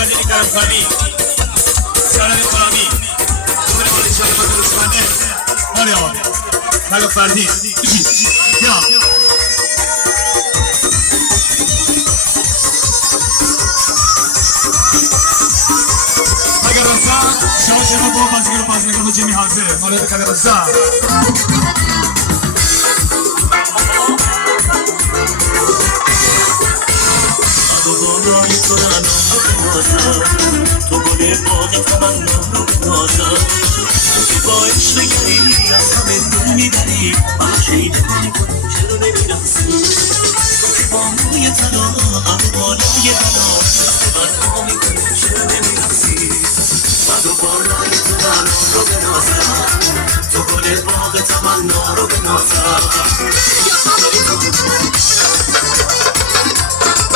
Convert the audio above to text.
فضلی کرمخانی سران قرامی دور آلیشان مدرسانه آره آقا بله فردی یا اگر رسا شما با بازیگر و بازیگر با جمی حاضر مالت کده رسا تو گل باغ تمنا رو بنازم تو با عشق گری از همه دل میبری بخشی نکنی چرا نمیرسی تو که با موی طلا ابو بالای بلا دست بد ما میکنی چرا نمیرسی بد و بالای تو رو بنازم تو گل باغ تمنا رو بنازم